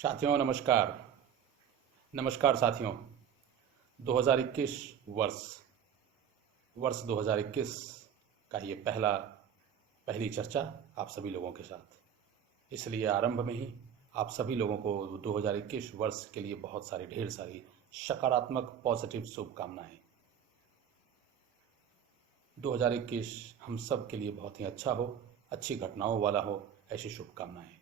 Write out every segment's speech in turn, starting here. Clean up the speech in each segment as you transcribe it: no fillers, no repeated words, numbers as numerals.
साथियों नमस्कार। नमस्कार साथियों। 2021 वर्ष वर्ष 2021 का ये पहली चर्चा आप सभी लोगों के साथ। इसलिए आरंभ में ही आप सभी लोगों को 2021 वर्ष के लिए बहुत सारी ढेर सारी सकारात्मक पॉजिटिव शुभकामनाएं। 2021 हम सब के लिए बहुत ही अच्छा हो, अच्छी घटनाओं वाला हो, ऐसी शुभकामनाएं।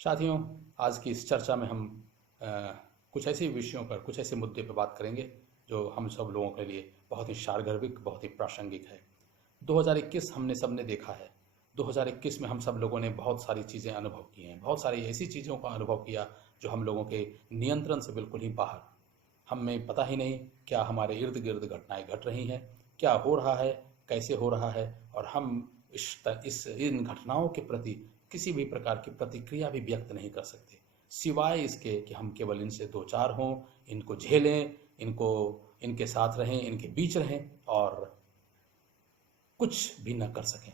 साथियों आज की इस चर्चा में हम कुछ ऐसे विषयों पर, कुछ ऐसे मुद्दे पर बात करेंगे जो हम सब लोगों के लिए बहुत ही सारगर्भिक, बहुत ही प्रासंगिक है। 2021 हमने सबने देखा है। 2021 में हम सब लोगों ने बहुत सारी चीज़ें अनुभव की हैं, बहुत सारी ऐसी चीज़ों का अनुभव किया जो हम लोगों के नियंत्रण से बिल्कुल ही बाहर। हमें पता ही नहीं क्या हमारे इर्द गिर्द घटनाएं घट रही हैं, क्या हो रहा है, कैसे हो रहा है, और हम इन घटनाओं के प्रति किसी भी प्रकार की प्रतिक्रिया भी व्यक्त नहीं कर सकते, सिवाय इसके कि हम केवल इनसे दो चार हों, इनको झेलें, इनके साथ रहें, इनके बीच रहें और कुछ भी न कर सकें।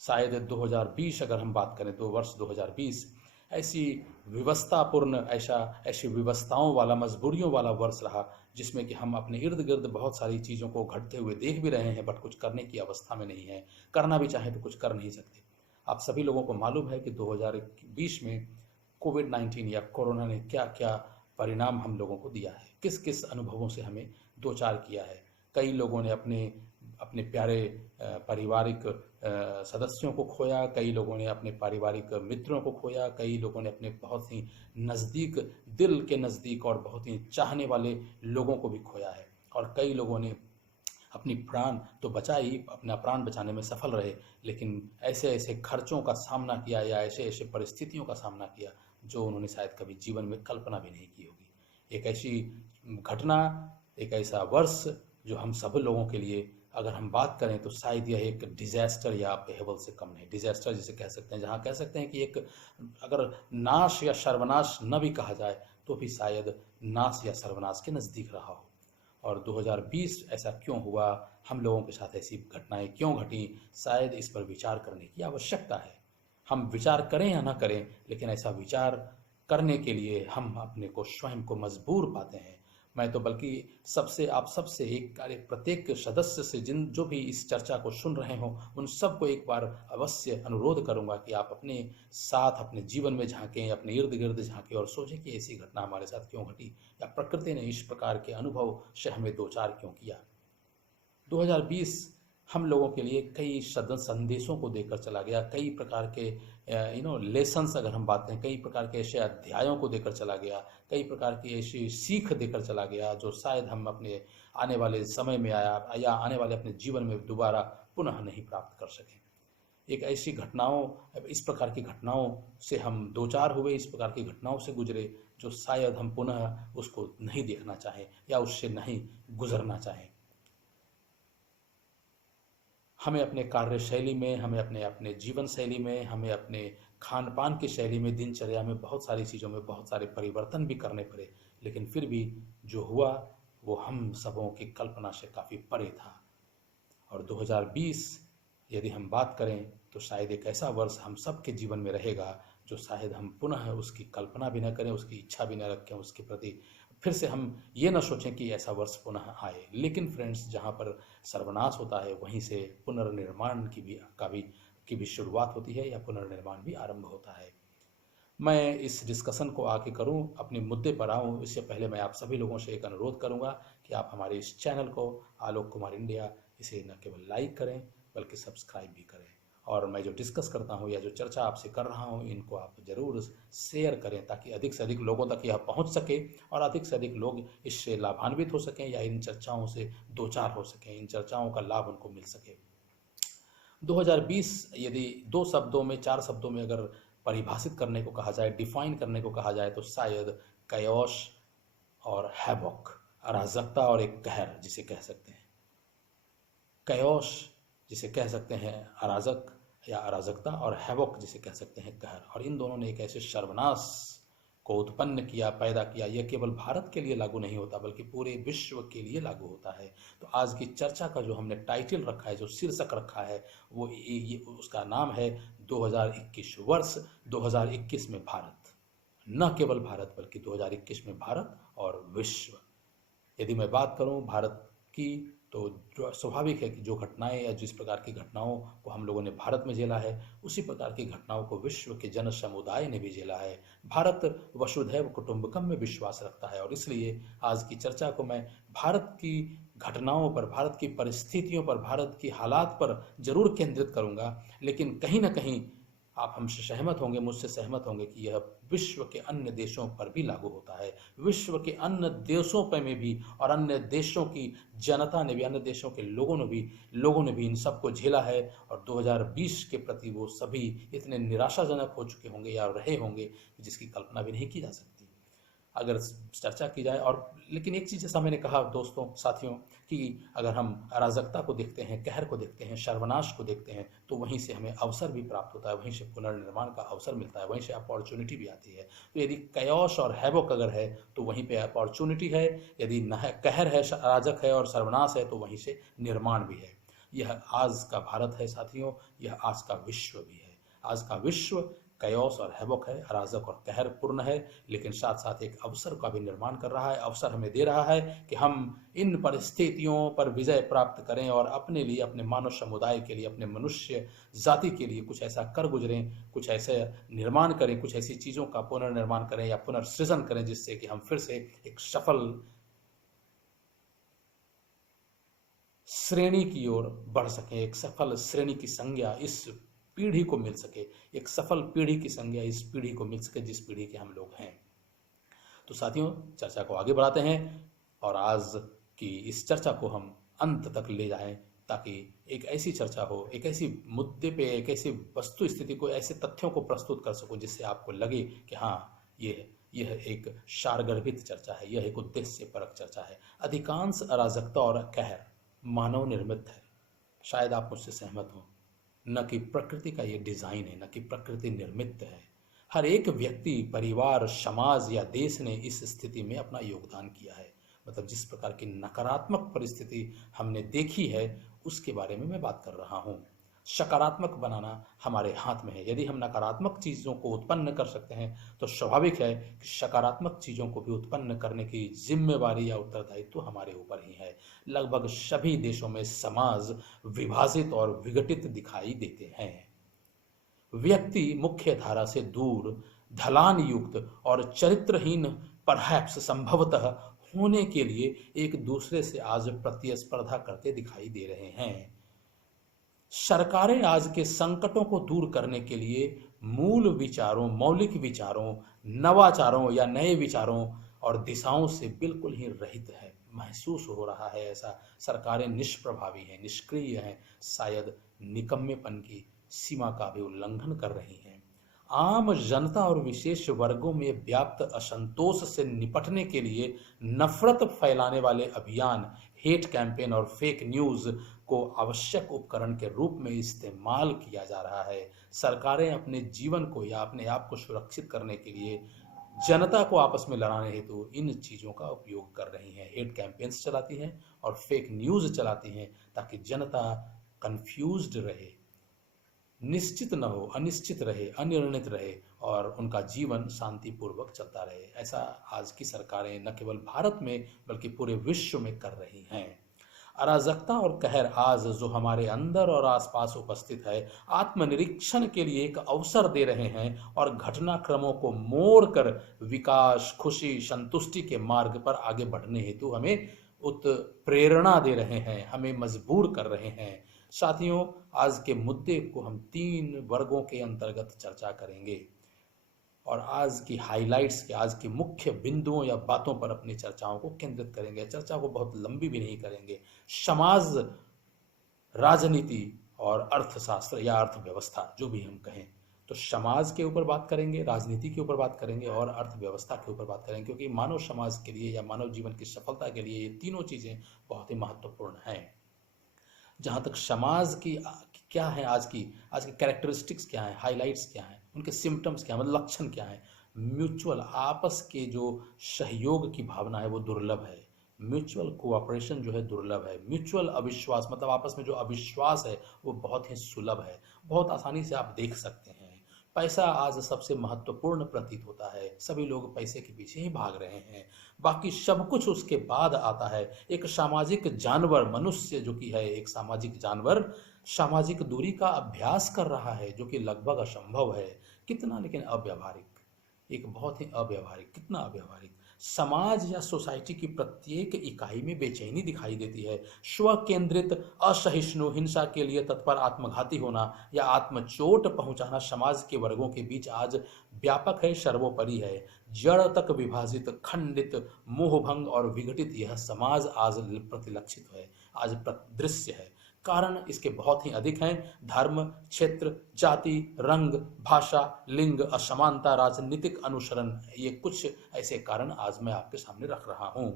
शायद 2020 अगर हम बात करें तो वर्ष 2020 ऐसी ऐसी विवशताओं वाला, मजबूरियों वाला वर्ष रहा जिसमें कि हम अपने इर्द गिर्द बहुत सारी चीज़ों को घटते हुए देख भी रहे हैं, बट कुछ करने की अवस्था में नहीं है। करना भी चाहें तो कुछ कर नहीं सकते। आप सभी लोगों को मालूम है कि 2020 में कोविड-19 या कोरोना ने क्या क्या परिणाम हम लोगों को दिया है, किस किस अनुभवों से हमें दो चार किया है। कई लोगों ने अपने अपने प्यारे पारिवारिक सदस्यों को खोया, कई लोगों ने अपने पारिवारिक मित्रों को खोया, कई लोगों ने अपने बहुत ही नज़दीक, दिल के नज़दीक और बहुत ही चाहने वाले लोगों को भी खोया है। और कई लोगों ने अपनी प्राण तो बचाई, अपना प्राण बचाने में सफल रहे, लेकिन ऐसे ऐसे खर्चों का सामना किया या ऐसे ऐसे परिस्थितियों का सामना किया जो उन्होंने शायद कभी जीवन में कल्पना भी नहीं की होगी। एक ऐसी घटना, एक ऐसा वर्ष जो हम सब लोगों के लिए, अगर हम बात करें तो शायद यह एक डिजास्टर या अपहेबल से कम नहीं। डिजास्टर जिसे कह सकते हैं, जहाँ कह सकते हैं कि एक, अगर नाश या सर्वनाश न भी कहा जाए तो भी शायद नाश या सर्वनाश के नज़दीक रहा हो। और 2020 ऐसा क्यों हुआ, हम लोगों के साथ ऐसी घटनाएं क्यों घटी, शायद इस पर विचार करने की आवश्यकता है। हम विचार करें या ना करें, लेकिन ऐसा विचार करने के लिए हम अपने को स्वयं को मजबूर पाते हैं। मैं तो बल्कि आप सबसे प्रत्येक सदस्य से, जो भी इस चर्चा को सुन रहे हों, उन सबको एक बार अवश्य अनुरोध करूंगा कि आप अपने साथ, अपने जीवन में झांकें, अपने इर्द गिर्द झांकें और सोचें कि ऐसी घटना हमारे साथ क्यों घटी, या प्रकृति ने इस प्रकार के अनुभव से हमें दो चार क्यों किया। 2020 हम लोगों के लिए कई संदेशों को देकर चला गया, कई प्रकार के लेसन्स, अगर हम बात करें, कई प्रकार के ऐसे अध्यायों को देकर चला गया, कई प्रकार की ऐसी सीख देकर चला गया जो शायद हम अपने आने वाले समय में या आने वाले अपने जीवन में दोबारा पुनः नहीं प्राप्त कर सकें। इस प्रकार की घटनाओं से हम दो चार हुए, इस प्रकार की घटनाओं से गुजरे जो शायद हम पुनः उसको नहीं देखना चाहें या उससे नहीं गुजरना चाहें। हमें अपने कार्यशैली में, हमें अपने अपने जीवन शैली में, हमें अपने खान पान की शैली में, दिनचर्या में बहुत सारी चीज़ों में बहुत सारे परिवर्तन भी करने पड़े, लेकिन फिर भी जो हुआ वो हम सबों की कल्पना से काफ़ी परे था। और 2020 यदि हम बात करें तो शायद एक ऐसा वर्ष हम सब के जीवन में रहेगा जो शायद हम पुनः उसकी कल्पना भी न करें, उसकी इच्छा भी न रखें, उसके प्रति फिर से हम ये न सोचें कि ऐसा वर्ष पुनः आए। लेकिन फ्रेंड्स, जहाँ पर सर्वनाश होता है वहीं से पुनर्निर्माण की भी शुरुआत होती है, या पुनर्निर्माण भी आरंभ होता है। मैं इस डिस्कशन को आगे करूं, अपने मुद्दे पर आऊं, इससे पहले मैं आप सभी लोगों से एक अनुरोध करूंगा कि आप हमारे इस चैनल को, आलोक कुमार इंडिया, इसे न केवल लाइक करें बल्कि सब्सक्राइब भी करें। और मैं जो डिस्कस करता हूं या जो चर्चा आपसे कर रहा हूं, इनको आप ज़रूर शेयर करें ताकि अधिक से अधिक लोगों तक यह पहुंच सके और अधिक से अधिक लोग इससे लाभान्वित हो सकें या इन चर्चाओं से दो चार हो सकें, इन चर्चाओं का लाभ उनको मिल सके। 2020 यदि दो शब्दों में, चार शब्दों में अगर परिभाषित करने को कहा जाए, डिफाइन करने को कहा जाए, तो शायद कैओस और हैवॉक, अराजकता और एक कहर जिसे कह सकते हैं। कैओस जिसे कह सकते हैं अराजक या अराजकता, और हैवॉक जिसे कह सकते हैं कहर। और इन दोनों ने एक ऐसे सर्वनाश को उत्पन्न किया, पैदा किया। यह केवल भारत के लिए लागू नहीं होता बल्कि पूरे विश्व के लिए लागू होता है। तो आज की चर्चा का जो हमने टाइटल रखा है, जो शीर्षक रखा है, वो उसका नाम है 2021 वर्ष 2021 में भारत। न केवल भारत बल्कि 2021 में भारत और विश्व। यदि मैं बात करूं भारत की, तो जो स्वाभाविक है कि जो घटनाएं या जिस प्रकार की घटनाओं को हम लोगों ने भारत में झेला है, उसी प्रकार की घटनाओं को विश्व के जन समुदाय ने भी झेला है। भारत वसुधैव कुटुंबकम में विश्वास रखता है और इसलिए आज की चर्चा को मैं भारत की घटनाओं पर, भारत की परिस्थितियों पर, भारत की हालात पर जरूर केंद्रित करूंगा। लेकिन कहीं ना कहीं आप हमसे सहमत होंगे, मुझसे सहमत होंगे कि यह विश्व के अन्य देशों पर भी लागू होता है। विश्व के अन्य देशों पर में भी, और अन्य देशों की जनता ने भी, अन्य देशों के लोगों ने भी इन सबको झेला है। और 2020 के प्रति वो सभी इतने निराशाजनक हो चुके होंगे या रहे होंगे जिसकी कल्पना भी नहीं की जा सकती अगर चर्चा की जाए। और लेकिन एक चीज़ जैसा मैंने कहा दोस्तों, साथियों, कि अगर हम अराजकता को देखते हैं, कहर को देखते हैं, सर्वनाश को देखते हैं, तो वहीं से हमें अवसर भी प्राप्त होता है, वहीं से पुनर्निर्माण का अवसर मिलता है, वहीं से अपॉर्चुनिटी भी आती है। तो यदि कयास और हैवोक अगर है तो वहीं पे अपॉर्चुनिटी है, यदि कहर है, अराजक है और सर्वनाश है तो वहीं से निर्माण भी है। यह आज का भारत है साथियों, यह आज का विश्व भी है। आज का विश्व कयास और हैवोक है, अराजक और कहर पूर्ण है, लेकिन साथ साथ एक अवसर का भी निर्माण कर रहा है। अवसर हमें दे रहा है कि हम इन परिस्थितियों पर विजय प्राप्त करें और अपने लिए, अपने मानव समुदाय के लिए, अपने मनुष्य जाति के लिए कुछ ऐसा कर गुजरें, कुछ ऐसे निर्माण करें, कुछ ऐसी चीज़ों का पुनर्निर्माण करें या पुनर्सृजन करें जिससे कि हम फिर से एक सफल श्रेणी की ओर बढ़ सकें, एक सफल श्रेणी की संज्ञा इस पीढ़ी को मिल सके, एक सफल पीढ़ी की संज्ञा इस पीढ़ी को मिल सके जिस पीढ़ी के हम लोग हैं। तो साथियों, चर्चा को आगे बढ़ाते हैं और आज की इस चर्चा को हम अंत तक ले जाएं, ताकि एक ऐसी चर्चा हो, एक ऐसी मुद्दे पे, एक ऐसी वस्तु स्थिति को, ऐसे तथ्यों को प्रस्तुत कर सकूं जिससे आपको लगे कि हाँ, यह एक सारगर्भित चर्चा है, यह एक उद्देश्यपरक चर्चा है। अधिकांश अराजकता और कहर मानव निर्मित है, शायद आप मुझसे सहमत हो। न कि प्रकृति का ये डिजाइन है, न कि प्रकृति निर्मित है। हर एक व्यक्ति, परिवार, समाज या देश ने इस स्थिति में अपना योगदान किया है। मतलब जिस प्रकार की नकारात्मक परिस्थिति हमने देखी है उसके बारे में मैं बात कर रहा हूँ। सकारात्मक बनाना हमारे हाथ में है। यदि हम नकारात्मक चीज़ों को उत्पन्न कर सकते हैं तो स्वाभाविक है कि सकारात्मक चीज़ों को भी उत्पन्न करने की जिम्मेवारी या उत्तरदायित्व हमारे ऊपर ही है। लगभग सभी देशों में समाज विभाजित और विघटित दिखाई देते हैं। व्यक्ति मुख्य धारा से दूर, ढलान युक्त और चरित्रहीन परहैप्स संभवतः होने के लिए एक दूसरे से आज प्रतिस्पर्धा करते दिखाई दे रहे हैं। सरकारें आज के संकटों को दूर करने के लिए मूल विचारों, मौलिक विचारों, नवाचारों या नए विचारों और दिशाओं से बिल्कुल ही रहित है। महसूस हो रहा है ऐसा। सरकारें निष्प्रभावी हैं, निष्क्रिय हैं, शायद निकम्मेपन की सीमा का भी उल्लंघन कर रही हैं। आम जनता और विशेष वर्गों में व्याप्त असंतोष से निपटने के लिए नफरत फैलाने वाले अभियान, हेट कैंपेन और फेक न्यूज को आवश्यक उपकरण के रूप में इस्तेमाल किया जा रहा है। सरकारें अपने जीवन को या अपने आप को सुरक्षित करने के लिए जनता को आपस में लड़ाने हेतु इन चीज़ों का उपयोग कर रही हैं। हेट कैंपेन्स चलाती हैं और फेक न्यूज़ चलाती हैं ताकि जनता कंफ्यूज्ड रहे, निश्चित न हो, अनिश्चित रहे, अनिर्णित रहे और उनका जीवन शांतिपूर्वक चलता रहे। ऐसा आज की सरकारें न केवल भारत में बल्कि पूरे विश्व में कर रही हैं। अराजकता और कहर आज जो हमारे अंदर और आसपास उपस्थित है, आत्मनिरीक्षण के लिए एक अवसर दे रहे हैं और घटनाक्रमों को मोड़कर विकास, खुशी, संतुष्टि के मार्ग पर आगे बढ़ने हेतु हमें उत्प्रेरणा दे रहे हैं, हमें मजबूर कर रहे हैं। साथियों, आज के मुद्दे को हम 3 वर्गों के अंतर्गत चर्चा करेंगे और आज की हाइलाइट्स के, आज की मुख्य बिंदुओं या बातों पर अपनी चर्चाओं को केंद्रित करेंगे। चर्चा को बहुत लंबी भी नहीं करेंगे। समाज, राजनीति और अर्थशास्त्र या अर्थव्यवस्था, जो भी हम कहें, तो समाज के ऊपर बात करेंगे, राजनीति के ऊपर बात करेंगे और अर्थव्यवस्था के ऊपर बात करेंगे, क्योंकि मानव समाज के लिए या मानव जीवन की सफलता के लिए ये तीनों चीज़ें बहुत ही महत्वपूर्ण हैं। जहाँ तक समाज की क्या है, आज की कैरेक्टरिस्टिक्स क्या है, हाइलाइट्स क्या हैं, उनके सिम्टम्स क्या हैं, मतलब लक्षण क्या है। म्यूचुअल, आपस के जो सहयोग की भावना है वो दुर्लभ है। म्यूचुअल कोऑपरेशन जो है दुर्लभ है। म्यूचुअल अविश्वास, मतलब आपस में जो अविश्वास है वो बहुत ही सुलभ है, बहुत आसानी से आप देख सकते हैं। पैसा आज सबसे महत्वपूर्ण प्रतीत होता है, सभी लोग पैसे के पीछे ही भाग रहे हैं, बाकी सब कुछ उसके बाद आता है। एक सामाजिक जानवर मनुष्य जो कि है एक सामाजिक जानवर, सामाजिक दूरी का अभ्यास कर रहा है जो कि लगभग असंभव है। कितना लेकिन अव्यावहारिक, एक बहुत ही अव्यावहारिक, कितना अव्यावहारिक। समाज या सोसाइटी की प्रत्येक इकाई में बेचैनी दिखाई देती है। स्व केंद्रित, असहिष्णु, हिंसा के लिए तत्पर, आत्मघाती होना या आत्मचोट पहुंचाना समाज के वर्गों के बीच आज व्यापक है, सर्वोपरि है। जड़ तक विभाजित, खंडित, मोहभंग और विघटित यह समाज आज प्रतिलक्षित है, आज दृश्य है। कारण इसके बहुत ही अधिक हैं। धर्म, क्षेत्र, जाति, रंग, भाषा, लिंग, असमानता, राजनीतिक अनुसरण, ये कुछ ऐसे कारण आज मैं आपके सामने रख रहा हूं।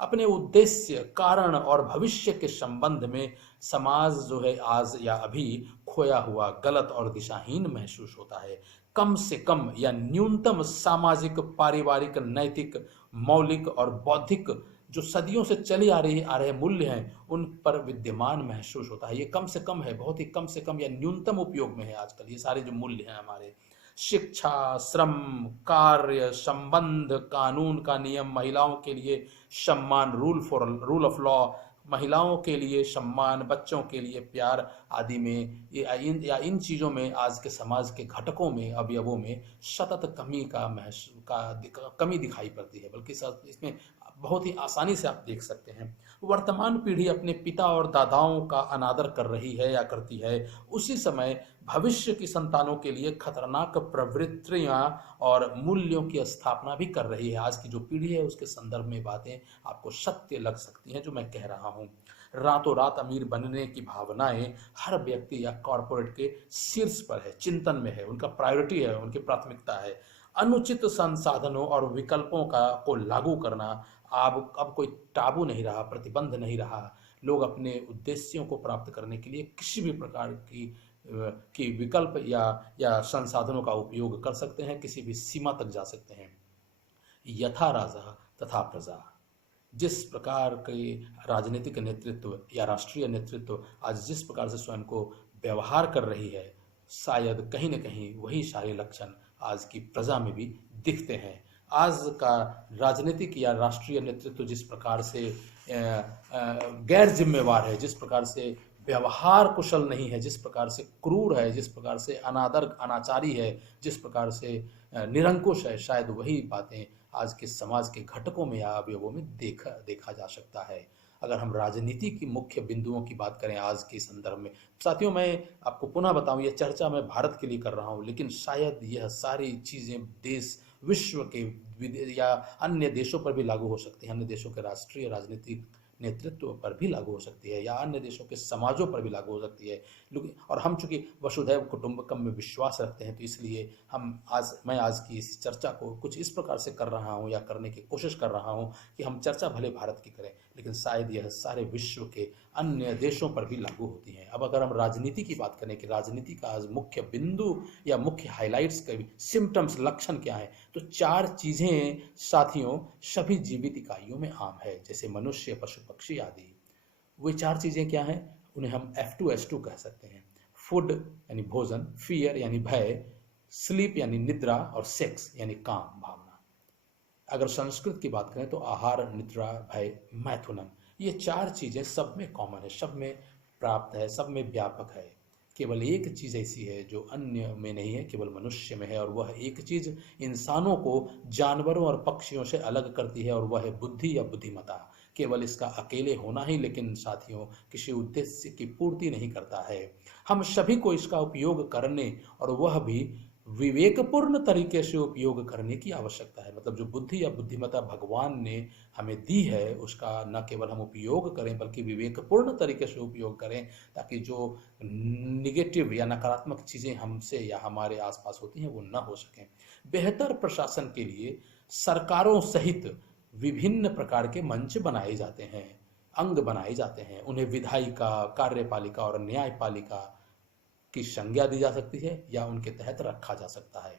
अपने उद्देश्य, कारण और भविष्य के संबंध में समाज जो है आज या अभी खोया हुआ, गलत और दिशाहीन महसूस होता है। कम से कम या न्यूनतम सामाजिक, पारिवारिक, नैतिक, मौलिक और बौद्धिक जो सदियों से चली आ रहे मूल्य हैं उन पर विद्यमान महसूस होता है। ये कम से कम है, बहुत ही कम से कम या न्यूनतम उपयोग में है आजकल ये सारे जो मूल्य हैं हमारे। शिक्षा, श्रम, कार्य, संबंध, कानून का नियम, महिलाओं के लिए सम्मान, रूल ऑफ लॉ, महिलाओं के लिए सम्मान, बच्चों के लिए प्यार आदि में इन चीज़ों में आज के समाज के घटकों में, अवयवों में सतत कमी दिखाई पड़ती है। बल्कि इसमें बहुत ही आसानी से आप देख सकते हैं वर्तमान पीढ़ी अपने पिता और दादाओं का अनादर कर रही है या करती है, उसी समय भविष्य की संतानों के लिए खतरनाक प्रवृत्तियां और मूल्यों की स्थापना भी कर रही है। आज की जो पीढ़ी है उसके संदर्भ में बातें आपको सत्य लग सकती हैं जो मैं कह रहा हूं। रातों रात अमीर बनने की भावनाएं हर व्यक्ति या कॉरपोरेट के शीर्ष पर है, चिंतन में है, उनका प्रायोरिटी है, उनकी प्राथमिकता है। अनुचित संसाधनों और विकल्पों को लागू करना अब कोई टाबू नहीं रहा, प्रतिबंध नहीं रहा। लोग अपने उद्देश्यों को प्राप्त करने के लिए किसी भी प्रकार की विकल्प या संसाधनों का उपयोग कर सकते हैं, किसी भी सीमा तक जा सकते हैं। यथा राजा तथा प्रजा, जिस प्रकार के राजनीतिक नेतृत्व या राष्ट्रीय नेतृत्व आज जिस प्रकार से स्वयं को व्यवहार कर रही है, शायद कहीं न कहीं वही सारे लक्षण आज की प्रजा में भी दिखते हैं। आज का राजनीतिक या राष्ट्रीय नेतृत्व जिस प्रकार से गैर जिम्मेवार है, जिस प्रकार से व्यवहार कुशल नहीं है, जिस प्रकार से क्रूर है, जिस प्रकार से अनाचारी है, जिस प्रकार से निरंकुश है, शायद वही बातें आज के समाज के घटकों में या अवयवों में देखा जा सकता है। अगर हम राजनीति की मुख्य बिंदुओं की बात करें आज के संदर्भ में, साथियों मैं आपको पुनः बताऊं, यह चर्चा मैं भारत के लिए कर रहा हूं, लेकिन शायद यह सारी चीज़ें देश, विश्व के या अन्य देशों पर भी लागू हो सकती है, अन्य देशों के राष्ट्रीय राजनीतिक नेतृत्व पर भी लागू हो सकती है या अन्य देशों के समाजों पर भी लागू हो सकती है। और हम चूंकि वसुधैव कुटुंबकम में विश्वास रखते हैं, तो इसलिए मैं आज की इस चर्चा को कुछ इस प्रकार से कर रहा हूं या करने की कोशिश कर रहा हूं कि हम चर्चा भले भारत की करें, लेकिन शायद यह सारे विश्व के अन्य देशों पर भी लागू होती है। अब अगर हम राजनीति की बात करें कि राजनीति का आज मुख्य बिंदु या मुख्य हाइलाइट्स के सिम्टम्स, लक्षण क्या है, तो 4 चीजें साथियों सभी जीवित इकाइयों में आम है, जैसे मनुष्य, पशु पक्षी आदि। वे 4 चीजें क्या हैं, उन्हें हम F2S2 कह सकते हैं। फूड यानी भोजन, फियर यानी भय, स्लीप यानी निद्रा और सेक्स यानी काम, भावना। अगर संस्कृत की बात करें तो आहार, निद्रा, भय, मैथुनम, ये 4 चीजें सब में कॉमन है, सब में प्राप्त है, सब में व्यापक है। केवल एक चीज ऐसी है जो अन्य में नहीं है, केवल मनुष्य में है, और वह एक चीज इंसानों को जानवरों और पक्षियों से अलग करती है, और वह है बुद्धि या बुद्धिमत्ता। केवल इसका अकेले होना ही लेकिन साथियों किसी उद्देश्य की पूर्ति नहीं करता है। हम सभी को इसका उपयोग करने और वह भी विवेकपूर्ण तरीके से उपयोग करने की आवश्यकता है। मतलब जो बुद्धि या बुद्धिमत्ता भगवान ने हमें दी है उसका न केवल हम उपयोग करें बल्कि विवेकपूर्ण तरीके से उपयोग करें, ताकि जो निगेटिव या नकारात्मक चीज़ें हमसे या हमारे आसपास होती हैं वो न हो सकें। बेहतर प्रशासन के लिए सरकारों सहित विभिन्न प्रकार के मंच बनाए जाते हैं, अंग बनाए जाते हैं। उन्हें विधायिका, कार्यपालिका और न्यायपालिका की संज्ञा दी जा सकती है या उनके तहत रखा जा सकता है।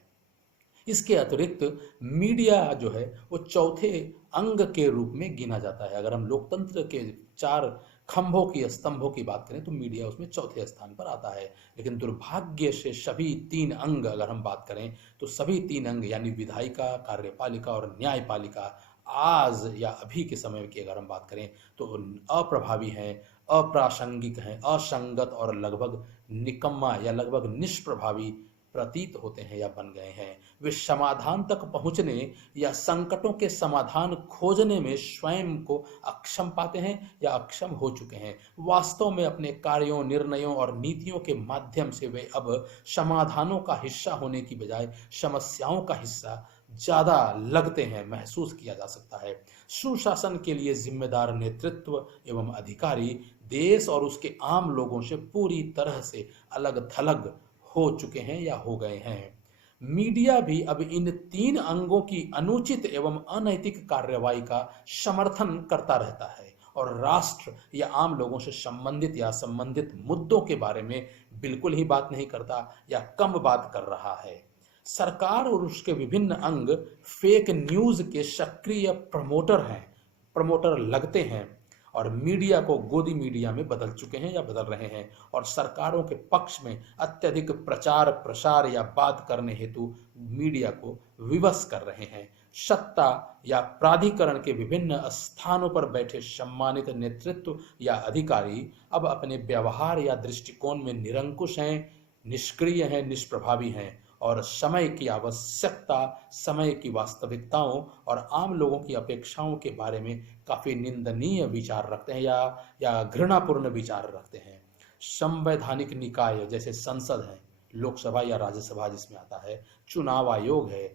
इसके अतिरिक्त मीडिया जो है वो चौथे अंग के रूप में गिना जाता है। अगर हम लोकतंत्र के 4 खंभों की स्तंभों की बात करें तो मीडिया उसमें चौथे स्थान पर आता है। लेकिन दुर्भाग्य से सभी तीन अंग अगर हम बात करें तो सभी तीन अंग यानी विधायिका, कार्यपालिका और न्यायपालिका आज या अभी के समय की अगर हम बात करें तो अप्रभावी हैं, अप्रासंगिक हैं, असंगत और लगभग निकम्मा या लगभग निष्प्रभावी प्रतीत होते हैं या बन गए हैं। वे समाधान तक पहुंचने या संकटों के समाधान खोजने में स्वयं को अक्षम पाते हैं या अक्षम हो चुके हैं। वास्तव में अपने कार्यों, निर्णयों और नीतियों के माध्यम से वे अब समाधानों का हिस्सा होने की बजाय समस्याओं का हिस्सा ज्यादा लगते हैं, महसूस किया जा सकता है। सुशासन के लिए जिम्मेदार नेतृत्व एवं अधिकारी देश और उसके आम लोगों से पूरी तरह से अलग थलग हो चुके हैं या हो गए हैं। मीडिया भी अब इन तीन अंगों की अनुचित एवं अनैतिक कार्रवाई का समर्थन करता रहता है और राष्ट्र या आम लोगों से संबंधित या संबंधित मुद्दों के बारे में बिल्कुल ही बात नहीं करता या कम बात कर रहा है। सरकार और उसके विभिन्न अंग फेक न्यूज के सक्रिय प्रमोटर लगते हैं और मीडिया को गोदी मीडिया में बदल चुके हैं या बदल रहे हैं और सरकारों के पक्ष में अत्यधिक प्रचार प्रसार या बात करने हेतु मीडिया को विवश कर रहे हैं। सत्ता या प्राधिकरण के विभिन्न स्थानों पर बैठे सम्मानित नेतृत्व या अधिकारी अब अपने व्यवहार या दृष्टिकोण में निरंकुश हैं, निष्क्रिय हैं, निष्प्रभावी हैं और समय की आवश्यकता, समय की वास्तविकताओं और आम लोगों की अपेक्षाओं के बारे में काफी निंदनीय विचार रखते हैं या घृणापूर्ण विचार रखते हैं। संवैधानिक निकाय जैसे संसद है, लोकसभा या राज्यसभा जिसमें आता है, चुनाव आयोग है,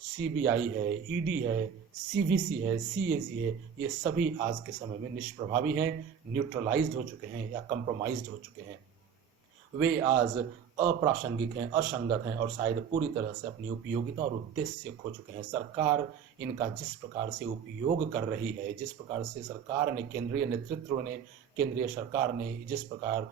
सीबीआई है, ईडी है, सीवीसी है, सीएजी है, ये सभी आज के समय में निष्प्रभावी हैं, न्यूट्रलाइज्ड हो चुके हैं या कंप्रोमाइज्ड हो चुके हैं। वे आज अप्रासंगिक हैं, असंगत हैं और शायद पूरी तरह से अपनी उपयोगिता और उद्देश्य खो चुके हैं। सरकार इनका जिस प्रकार से उपयोग कर रही है, जिस प्रकार से सरकार ने, केंद्रीय नेतृत्व ने, केंद्रीय सरकार ने जिस प्रकार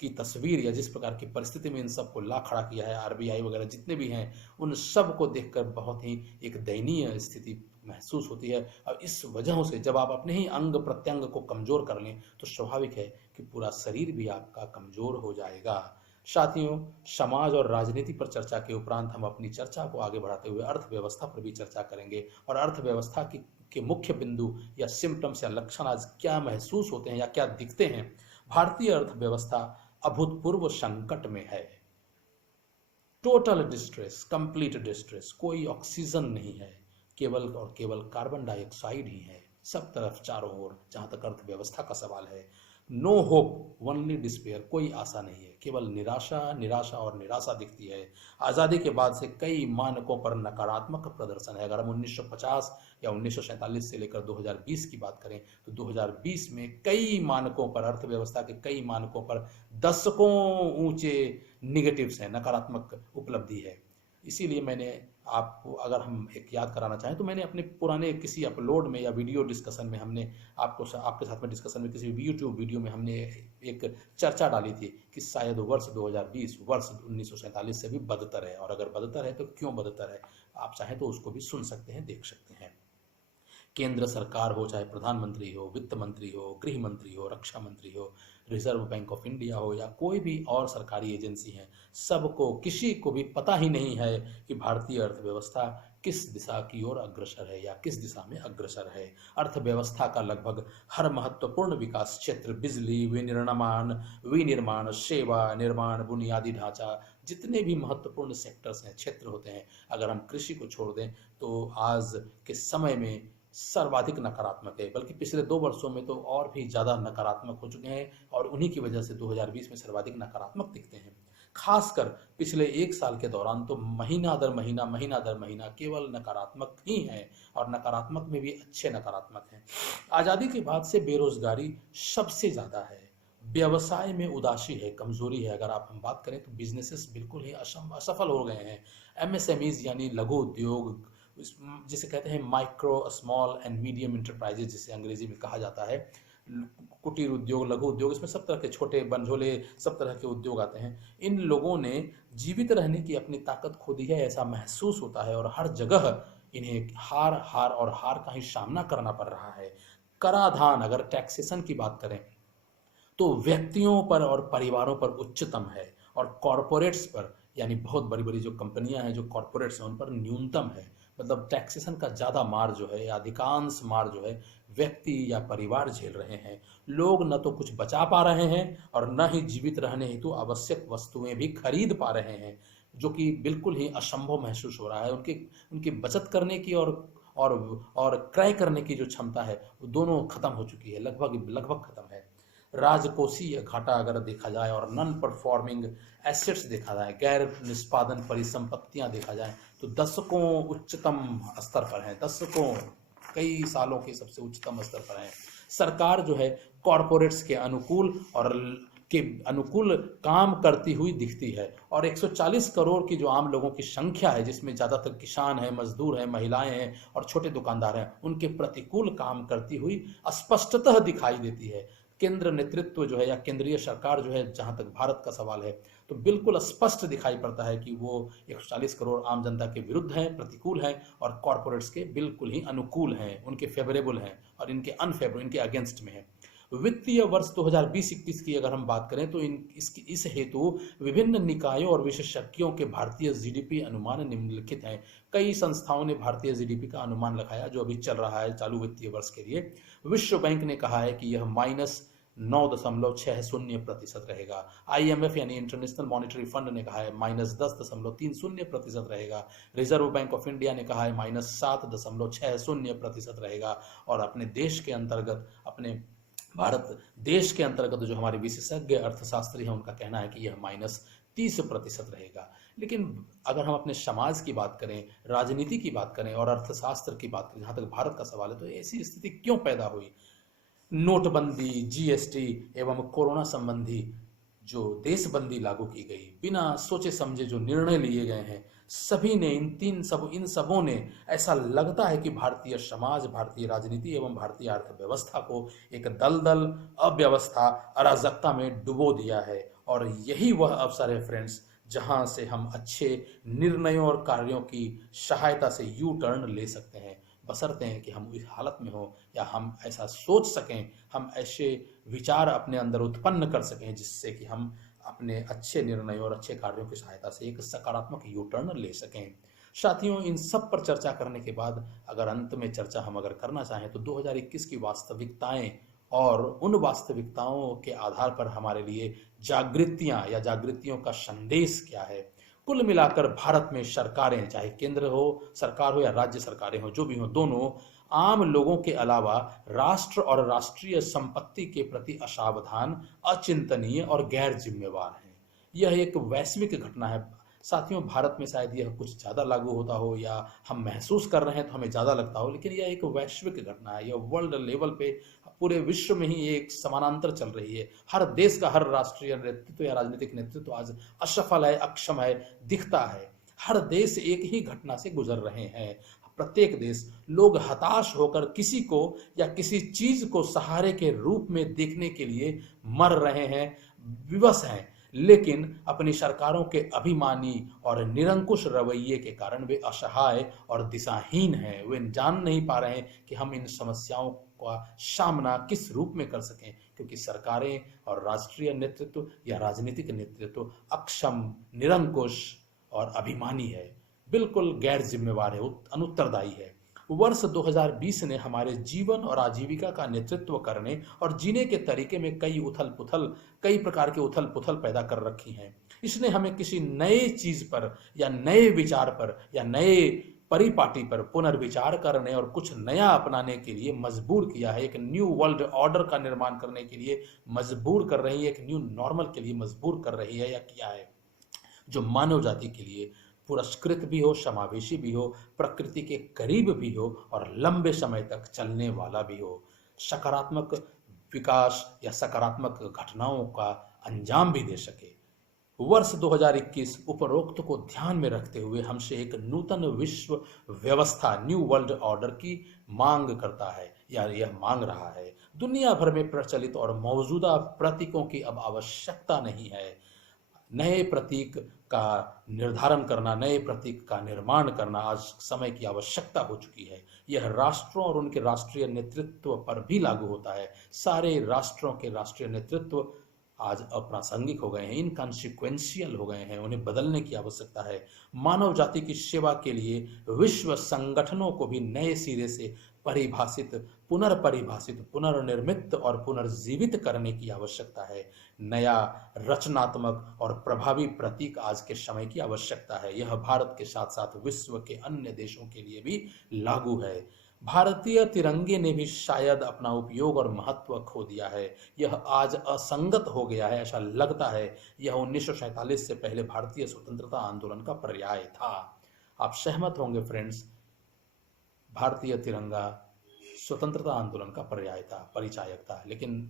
की तस्वीर या जिस प्रकार की परिस्थिति में इन सबको ला खड़ा किया है, आरबीआई वगैरह जितने भी हैं, उन सब को देखकर बहुत ही एक दयनीय स्थिति महसूस होती है। और इस वजह से जब आप अपने ही अंग प्रत्यंग को कमजोर कर लें तो स्वाभाविक है कि पूरा शरीर भी आपका कमजोर हो जाएगा। साथियों, समाज और राजनीति पर चर्चा के उपरांत हम अपनी चर्चा को आगे बढ़ाते हुए अर्थव्यवस्था पर भी चर्चा करेंगे और अर्थव्यवस्था के मुख्य बिंदु या सिम्टम्स या लक्षण आज क्या महसूस होते हैं या क्या दिखते हैं। भारतीय अर्थव्यवस्था अभूतपूर्व संकट में है। टोटल डिस्ट्रेस, कंप्लीट डिस्ट्रेस, कोई ऑक्सीजन नहीं है, केवल और केवल कार्बन डाइऑक्साइड ही है सब तरफ चारों ओर। जहां तक अर्थव्यवस्था का सवाल है, नो होप, ओनली डिस्पेयर, कोई आशा नहीं है, केवल निराशा, निराशा और निराशा दिखती है। आज़ादी के बाद से कई मानकों पर नकारात्मक प्रदर्शन है। अगर हम 1950 या 1947 से लेकर 2020 की बात करें तो 2020 में कई मानकों पर, अर्थव्यवस्था के कई मानकों पर दशकों ऊंचे निगेटिव्स हैं, नकारात्मक उपलब्धि है। इसीलिए मैंने आपको, अगर हम एक याद कराना चाहें तो मैंने अपने पुराने किसी अपलोड में या वीडियो डिस्कशन में हमने आपके साथ में डिस्कशन में किसी यूट्यूब वीडियो में हमने एक चर्चा डाली थी कि शायद वर्ष 2020 वर्ष 1947 से भी बदतर है, और अगर बदतर है तो क्यों बदतर है, आप चाहें तो उसको भी सुन सकते हैं, देख सकते हैं। केंद्र सरकार हो, चाहे प्रधानमंत्री हो, वित्त मंत्री हो, गृह मंत्री हो, रक्षा मंत्री हो, रिजर्व बैंक ऑफ इंडिया हो या कोई भी और सरकारी एजेंसी है, सबको, किसी को भी पता ही नहीं है कि भारतीय अर्थव्यवस्था किस दिशा की ओर अग्रसर है या किस दिशा में अग्रसर है। अर्थव्यवस्था का लगभग हर महत्वपूर्ण विकास क्षेत्र, बिजली, विनिर्माण, सेवा निर्माण, बुनियादी ढांचा, जितने भी महत्वपूर्ण सेक्टर्स हैं, क्षेत्र होते हैं, अगर हम कृषि को छोड़ दें तो आज के समय में सर्वाधिक नकारात्मक है। बल्कि पिछले 2 वर्षों में तो और भी ज्यादा नकारात्मक हो चुके हैं और उन्हीं की वजह से 2020 में सर्वाधिक नकारात्मक दिखते हैं। खासकर पिछले 1 साल के दौरान तो महीना दर महीना केवल नकारात्मक ही है और नकारात्मक में भी अच्छे नकारात्मक हैं। आजादी के बाद से बेरोजगारी सबसे ज्यादा है, व्यवसाय में उदासी है, कमजोरी है। अगर आप हम बात करें तो बिजनेसेस बिल्कुल ही असफल हो गए हैं। एमएसएमईज यानी लघु उद्योग, जिसे कहते हैं micro, small and medium enterprises, जिसे अंग्रेजी में कहा जाता है, कुटीर उद्योग, लघु उद्योग, इसमें सब तरह के छोटे बंझोले सब तरह के उद्योग आते हैं। इन लोगों ने जीवित रहने की अपनी ताकत खो दी है, ऐसा महसूस होता है और हर जगह इन्हें हार का ही सामना करना पड़ रहा है। कराधान, अगर टैक्सेशन की बात करें तो व्यक्तियों पर और परिवारों पर उच्चतम है, और कॉरपोरेट्स पर, यानी बहुत बड़ी बड़ी जो कंपनियां हैं, जो कॉरपोरेट्स हैं, उन पर न्यूनतम है। मतलब टैक्सेशन का ज़्यादा मार जो है, या अधिकांश मार जो है, व्यक्ति या परिवार झेल रहे हैं। लोग न तो कुछ बचा पा रहे हैं और न ही जीवित रहने हेतु आवश्यक वस्तुएं भी खरीद पा रहे हैं, जो कि बिल्कुल ही असंभव महसूस हो रहा है। उनकी उनकी बचत करने की और और क्रय करने की जो क्षमता है, वो दोनों खत्म हो चुकी है, लगभग लगभग खत्म है। राजकोषीय घाटा अगर देखा जाए और नॉन परफॉर्मिंग एसेट्स देखा जाए, गैर निष्पादन परिसंपत्तियां देखा जाए, तो दशकों उच्चतम स्तर पर हैं, दशकों कई सालों के सबसे उच्चतम स्तर पर हैं। सरकार जो है कॉरपोरेट्स के अनुकूल काम करती हुई दिखती है, और 140 करोड़ की जो आम लोगों की संख्या है, जिसमें ज़्यादातर किसान हैं, मजदूर हैं, महिलाएं हैं और छोटे दुकानदार हैं, उनके प्रतिकूल काम करती हुई स्पष्टतः दिखाई देती है। केंद्र नेतृत्व जो है, या केंद्रीय सरकार जो है, जहां तक भारत का सवाल है, तो बिल्कुल स्पष्ट दिखाई पड़ता है कि वो 140 करोड़ आम जनता के विरुद्ध हैं, प्रतिकूल हैं, और कॉरपोरेट्स के बिल्कुल ही अनुकूल हैं, उनके फेवरेबल हैं, और इनके अनफेवरेबल, इनके अगेंस्ट में है। वित्तीय वर्ष 2020-21 की अगर हम बात करें, तो इस हेतु विभिन्न निकायों और विशेषज्ञों के भारतीय जीडीपी अनुमान निम्नलिखित हैं। कई संस्थाओं ने भारतीय जीडीपी का अनुमान लगाया जो अभी चल रहा है चालू वित्तीय वर्ष के लिए। विश्व बैंक ने कहा है कि यह -9.60% रहेगा। IMF यानी इंटरनेशनल मॉनिटरी फंड ने कहा है -10.30% रहेगा। रिजर्व बैंक ऑफ इंडिया ने कहा है -7.60% रहेगा। और अपने देश के अंतर्गत, अपने भारत देश के अंतर्गत जो हमारे विशेषज्ञ अर्थशास्त्री हैं, उनका कहना है कि यह -30% रहेगा। लेकिन अगर हम अपने समाज की बात करें, राजनीति की बात करें और अर्थशास्त्र की बात करें, जहाँ तक भारत का सवाल है, तो ऐसी स्थिति क्यों पैदा हुई? नोटबंदी, GST एवं कोरोना संबंधी जो देशबंदी लागू की गई, बिना सोचे समझे जो निर्णय लिए गए हैं, सभी ने इन सबों ने, ऐसा लगता है कि भारतीय समाज, भारतीय राजनीति एवं भारतीय अर्थव्यवस्था को एक दलदल, अव्यवस्था, अराजकता में डुबो दिया है। और यही वह अवसर है फ्रेंड्स, जहां से हम अच्छे निर्णयों और कार्यों की सहायता से यू टर्न ले सकते हैं, बशर्ते हैं कि हम इस हालत में हो, या हम ऐसा सोच सकें, हम ऐसे विचार अपने अंदर उत्पन्न कर सकें, जिससे कि हम अपने अच्छे निर्णयों और अच्छे कार्यों की सहायता से एक सकारात्मक यू टर्न ले सकें। साथियों, इन सब पर चर्चा करने के बाद अगर अंत में चर्चा हम अगर करना चाहें, तो 2021 की वास्तविकताएं और उन वास्तविकताओं के आधार पर हमारे लिए जागृतियां या जागृतियों का संदेश क्या है। कुल मिलाकर भारत में सरकारें, चाहे केंद्र हो सरकार हो या राज्य सरकारें हो, जो भी हो, दोनों आम लोगों के अलावा राष्ट्र और राष्ट्रीय संपत्ति के प्रति असावधान, अचिंतनीय और गैर जिम्मेवार हैं। यह एक वैश्विक घटना है साथियों। भारत में शायद यह कुछ ज़्यादा लागू होता हो, या हम महसूस कर रहे हैं तो हमें ज़्यादा लगता हो, लेकिन यह एक वैश्विक घटना है। यह वर्ल्ड लेवल पे, पूरे विश्व में ही एक समानांतर चल रही है। हर देश का हर राष्ट्रीय नेतृत्व या राजनीतिक नेतृत्व आज असफल है, अक्षम है, दिखता है। हर देश एक ही घटना से गुजर रहे हैं। प्रत्येक देश, लोग हताश होकर किसी को या किसी चीज को सहारे के रूप में देखने के लिए मर रहे हैं, विवश हैं। लेकिन अपनी सरकारों के अभिमानी और निरंकुश रवैये के कारण वे असहाय और दिशाहीन हैं। वे जान नहीं पा रहे हैं कि हम इन समस्याओं का सामना किस रूप में कर सकें, क्योंकि सरकारें और राष्ट्रीय नेतृत्व या राजनीतिक नेतृत्व अक्षम, निरंकुश और अभिमानी है, बिल्कुल गैर जिम्मेवार है, अनुत्तरदायी है। वर्ष 2020 ने हमारे जीवन और आजीविका का नेतृत्व करने और जीने के तरीके में कई प्रकार के उथल पुथल पैदा कर रखी हैं। इसने हमें किसी नए चीज पर या नए विचार पर या नए परिपाटी पर पुनर्विचार करने और कुछ नया अपनाने के लिए मजबूर किया है। एक न्यू वर्ल्ड ऑर्डर का निर्माण करने के लिए मजबूर कर रही है, एक न्यू नॉर्मल के लिए मजबूर कर रही है या किया है, जो मानव जाति के लिए पुरस्कृत भी हो, समावेशी भी हो, प्रकृति के करीब भी हो और लंबे समय तक चलने वाला भी हो, सकारात्मक विकास या सकारात्मक घटनाओं का अंजाम भी दे सके। वर्ष 2021 उपरोक्त को ध्यान में रखते हुए हमसे एक नूतन विश्व व्यवस्था, न्यू वर्ल्ड ऑर्डर की मांग करता है, या यह मांग रहा है। दुनिया भर में प्रचलित और मौजूदा प्रतीकों की अब आवश्यकता नहीं है। नए प्रतीक का निर्धारण करना, नए प्रतीक का निर्माण करना आज समय की आवश्यकता हो चुकी है। यह राष्ट्रों और उनके राष्ट्रीय नेतृत्व पर भी लागू होता है। सारे राष्ट्रों के राष्ट्रीय नेतृत्व आज अप्रासंगिक हो गए हैं, इनकॉन्सिक्वेंशियल हो गए हैं, उन्हें बदलने की आवश्यकता है। मानव जाति की सेवा के लिए विश्व संगठनों को भी नए सिरे से परिभाषित, पुनर्परिभाषित, पुनर्निर्मित और पुनर्जीवित करने की आवश्यकता है। नया रचनात्मक और प्रभावी प्रतीक आज के समय की आवश्यकता है। यह भारत के साथ साथ विश्व के अन्य देशों के लिए भी लागू है। भारतीय तिरंगे ने भी शायद अपना उपयोग और महत्व खो दिया है। यह आज असंगत हो गया है, ऐसा लगता है। यह 1947 से पहले भारतीय स्वतंत्रता आंदोलन का पर्याय था। आप सहमत होंगे फ्रेंड्स, भारतीय तिरंगा स्वतंत्रता आंदोलन का पर्याय था, परिचायक था। लेकिन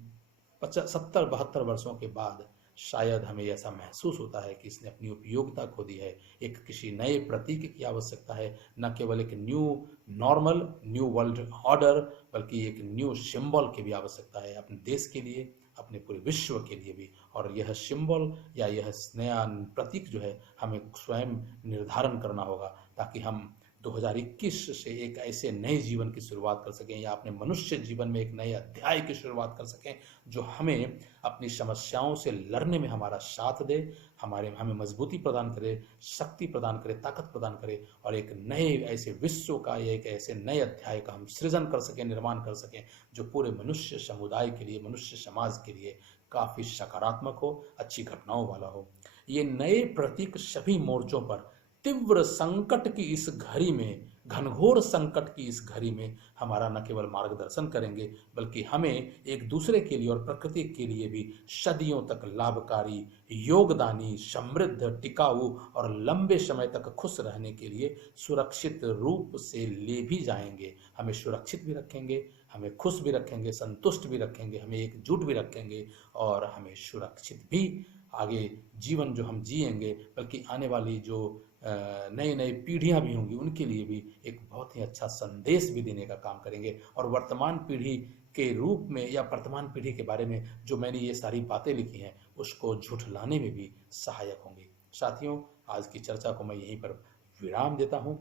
70-72 वर्षों के बाद शायद हमें ऐसा महसूस होता है कि इसने अपनी उपयोगिता खो दी है। एक किसी नए प्रतीक की आवश्यकता है, न केवल एक new normal, new world order, बल्कि एक न्यू सिंबल की भी आवश्यकता है अपने देश के लिए, अपने पूरे विश्व के लिए भी। और यह सिंबल या यह नया प्रतीक जो है हमें स्वयं निर्धारण करना होगा, ताकि हम 2021 से एक ऐसे नए जीवन की शुरुआत कर सकें, या अपने मनुष्य जीवन में एक नए अध्याय की शुरुआत कर सकें जो हमें अपनी समस्याओं से लड़ने में हमारा साथ दे, हमें मजबूती प्रदान करे, शक्ति प्रदान करे, ताकत प्रदान करे, और एक नए ऐसे विश्व का या एक ऐसे नए अध्याय का हम सृजन कर सकें, निर्माण कर सकें, जो पूरे मनुष्य समुदाय के लिए, मनुष्य समाज के लिए काफ़ी सकारात्मक हो, अच्छी घटनाओं वाला हो। ये नए प्रतीक सभी मोर्चों पर तीव्र संकट की इस घड़ी में, घनघोर संकट की इस घड़ी में हमारा न केवल मार्गदर्शन करेंगे, बल्कि हमें एक दूसरे के लिए और प्रकृति के लिए भी सदियों तक लाभकारी, योगदानी, समृद्ध, टिकाऊ और लंबे समय तक खुश रहने के लिए सुरक्षित रूप से ले भी जाएंगे। हमें सुरक्षित भी रखेंगे, हमें खुश भी रखेंगे, संतुष्ट भी रखेंगे, हमें एकजुट भी रखेंगे, और हमें सुरक्षित भी आगे जीवन जो हम जिएंगे, बल्कि आने वाली जो नई नई पीढ़ियां भी होंगी उनके लिए भी एक बहुत ही अच्छा संदेश भी देने का काम करेंगे। और वर्तमान पीढ़ी के रूप में या वर्तमान पीढ़ी के बारे में जो मैंने ये सारी बातें लिखी हैं उसको झुठलाने में भी सहायक होंगी। साथियों, आज की चर्चा को मैं यहीं पर विराम देता हूँ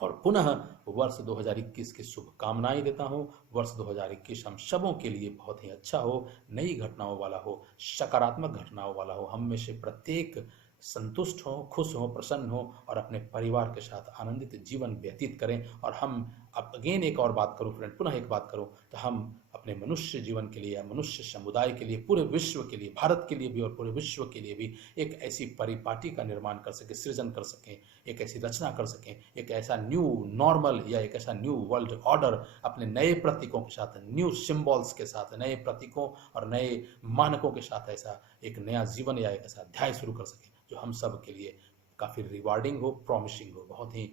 और पुनः वर्ष 2021 की शुभकामनाएं देता हूँ। वर्ष 2021 हम सबों के लिए बहुत ही अच्छा हो, नई घटनाओं वाला हो, सकारात्मक घटनाओं वाला हो। हम में से प्रत्येक संतुष्ट हो, खुश हो, प्रसन्न हो और अपने परिवार के साथ आनंदित जीवन व्यतीत करें। और हम अब अगेन एक और बात करूं फ्रेंड, पुनः एक बात करूं, तो हम अपने मनुष्य जीवन के लिए या मनुष्य समुदाय के लिए, पूरे विश्व के लिए, भारत के लिए भी और पूरे विश्व के लिए भी एक ऐसी परिपाटी का निर्माण कर सकें, सृजन कर सकें, एक ऐसी रचना कर सकें, एक ऐसा न्यू नॉर्मल या एक ऐसा न्यू वर्ल्ड ऑर्डर अपने नए प्रतीकों के साथ, न्यू सिंबल्स के साथ, नए प्रतीकों और नए मानकों के साथ ऐसा एक नया जीवन या एक ऐसा अध्याय शुरू कर सकें जो हम सब के लिए काफ़ी रिवार्डिंग हो, प्रॉमिसिंग हो, बहुत ही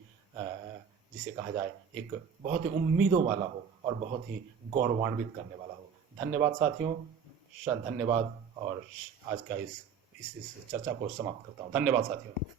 जिसे कहा जाए एक बहुत ही उम्मीदों वाला हो और बहुत ही गौरवान्वित करने वाला हो। धन्यवाद साथियों, धन्यवाद। और आज का इस चर्चा को समाप्त करता हूँ। धन्यवाद साथियों।